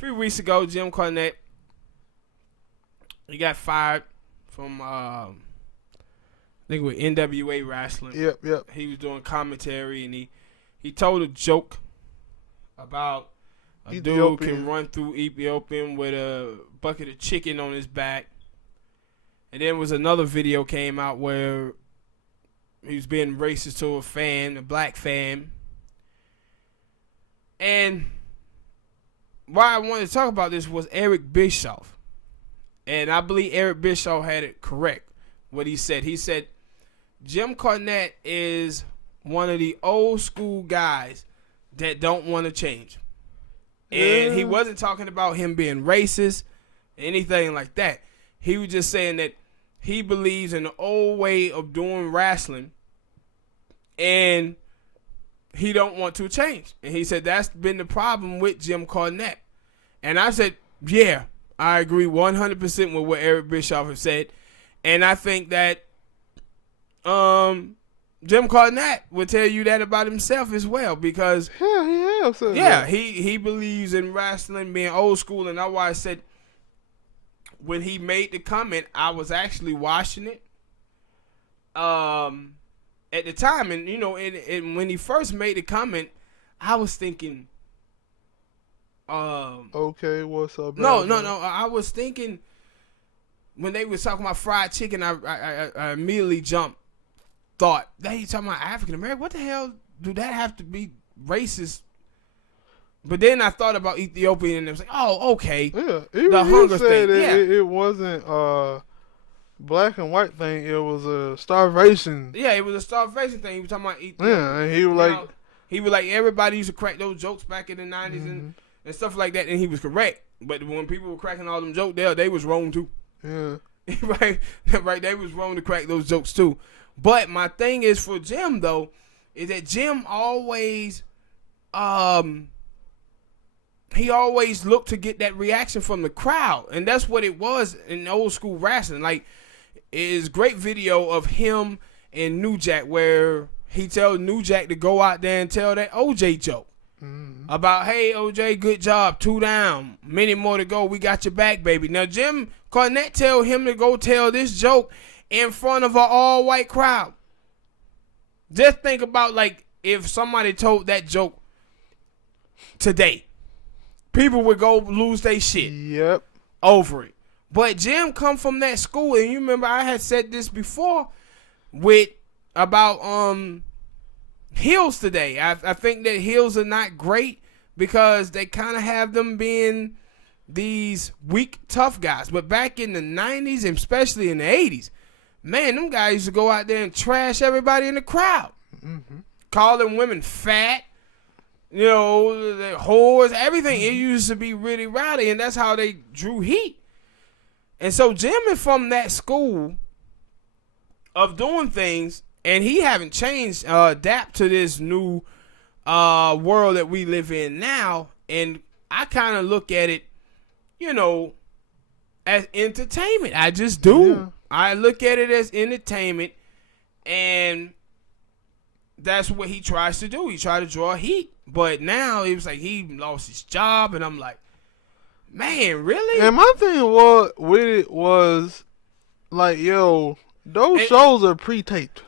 few weeks ago, Jim Cornette, he got fired from, I think with NWA Wrestling. Yep. He was doing commentary, and he told a joke about a dude can run through Ethiopian with a bucket of chicken on his back. And then was another video came out where he was being racist to a fan, a black fan. And why I wanted to talk about this was Eric Bischoff. And I believe Eric Bischoff had it correct, what he said. He said, Jim Cornette is one of the old school guys that don't want to change. And he wasn't talking about him being racist, anything like that. He was just saying that he believes in the old way of doing wrestling, and he don't want to change. And he said that's been the problem with Jim Cornette. And I said, yeah, I agree 100% with what Eric Bischoff has said. And I think that Jim Cornette would tell you that about himself as well, because he believes in wrestling being old school. And that's why I said when he made the comment, I was actually watching it at the time, and when he first made the comment, I was thinking, okay, what's up? No. I was thinking when they was talking about fried chicken, I immediately thought that he's talking about African American. What the hell do that have to be racist? But then I thought about Ethiopian, and it was like, oh, okay. Yeah, the hunger thing. It wasn't black and white thing. It was a starvation. Yeah, it was a starvation thing. He was talking about Ethiopia. Yeah, and he was like, everybody used to crack those jokes back in the 90s and stuff like that, and he was correct. But when people were cracking all them jokes, they was wrong too. Yeah. right. They was wrong to crack those jokes too. But my thing is for Jim though, is that Jim always, he always looked to get that reaction from the crowd, and that's what it was in old school wrestling. Like, it's great video of him and New Jack where he tells New Jack to go out there and tell that OJ joke about, hey OJ, good job, 2 down, many more to go, we got your back, baby. Now Jim Cornette tell him to go tell this joke in front of an all-white crowd. Just think about, like, if somebody told that joke today, people would go lose their shit over it. But Jim come from that school, and you remember I had said this before about heels today. I think that heels are not great because they kind of have them being these weak, tough guys. But back in the 90s, and especially in the 80s, man, them guys used to go out there and trash everybody in the crowd. Calling women fat, the whores, everything. It used to be really rowdy, and that's how they drew heat. And so Jim is from that school of doing things, and he haven't changed, adapt to this new world that we live in now. And I kind of look at it, as entertainment. I just do. Yeah. I look at it as entertainment, and that's what he tries to do. He tried to draw heat. But now it was like he lost his job, and I'm like, man, really? And my thing with it was like, those shows are pre-taped.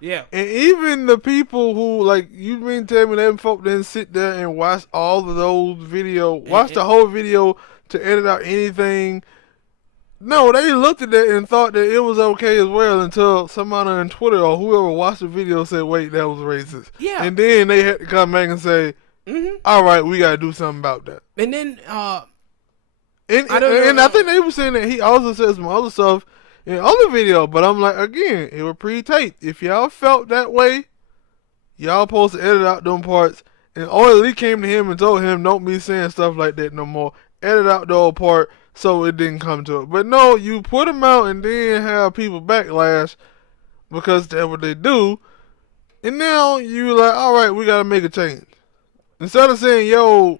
Yeah. And even the people who, like, you mean tell me them folk didn't sit there and watch all of those videos, watch the whole video to edit out anything. No, they looked at that and thought that it was okay as well until somebody on Twitter or whoever watched the video said, wait, that was racist. Yeah. And then they had to come back and say, all right, we got to do something about that. And then, I think they were saying that he also said some other stuff in other video, but I'm like, again, it was pre-taped. If y'all felt that way, y'all supposed to edit out them parts. And Oil Lee came to him and told him, don't be saying stuff like that no more. Edit out the whole part so it didn't come to it. But no, you put them out and then have people backlash because that's what they do. And now you like, all right, we got to make a change. Instead of saying,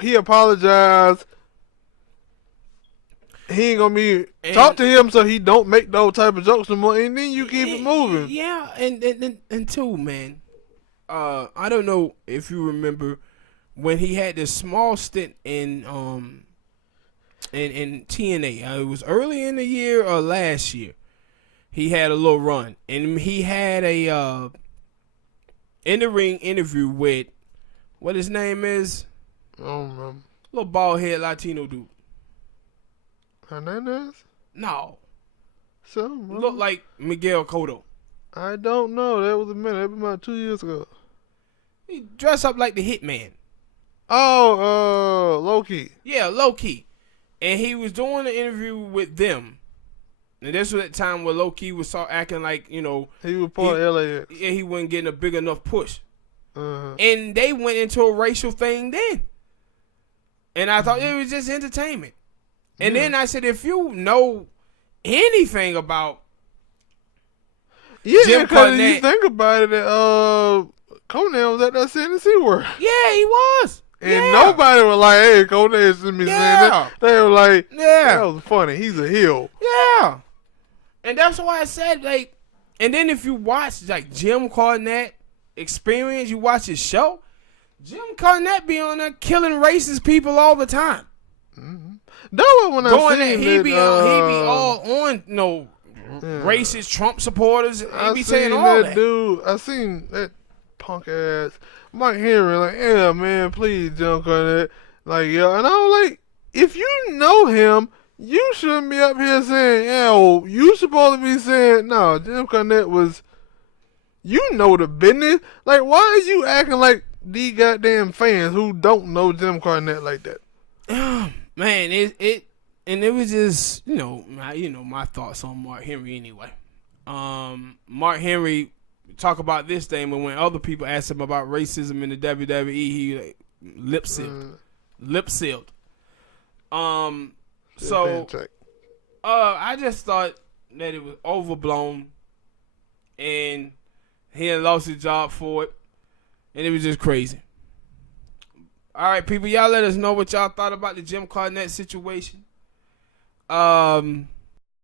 he apologized, he ain't gonna be talk to him so he don't make those type of jokes no more, and then you keep it moving. Yeah, and too, man. I don't know if you remember when he had this small stint in TNA. It was early in the year or last year. He had a little run, and he had a in the ring interview with what his name is. I don't remember. Little bald head Latino dude. Hernandez? No. So Look like Miguel Cotto. I don't know. That was a minute. That was about 2 years ago. He dressed up like the Hitman. Oh, Low-Key. Yeah, Low-Key. And he was doing an interview with them. And this was that time where Low-Key was start acting like, you know, he was part of LAX. Yeah, he wasn't getting a big enough push. Uh-huh. And they went into a racial thing then. And I thought it was just entertainment. And then I said, if you know anything about Jim Cornette, you think about it, Cornette was at that CNC work. Yeah, he was. And nobody was like, hey, Cornette shouldn't be saying that. They were like, that was funny. He's a heel. Yeah. And that's why I said, like, and then if you watch, like, Jim Cornette Experience, you watch his show, Jim Cornette be on there killing racist people all the time. Mm-hmm. That was when I seen he be all on, you know, racist Trump supporters. He be saying all that. Dude, I seen that punk ass Mark Henry, like, yeah, man, please, Jim Cornette. Like, yeah, and I was like, if you know him, you shouldn't be up here saying, yeah, well, you supposed to be saying, no, Jim Cornette was, you know the business. Like, why are you acting like these goddamn fans who don't know Jim Cornette like that? Man, it was just, you know, my thoughts on Mark Henry anyway. Mark Henry talk about this thing, but when other people asked him about racism in the WWE, he like, lip sealed. So I just thought that it was overblown, and he had lost his job for it, and it was just crazy. All right, people, y'all let us know what y'all thought about the Jim Cornette situation.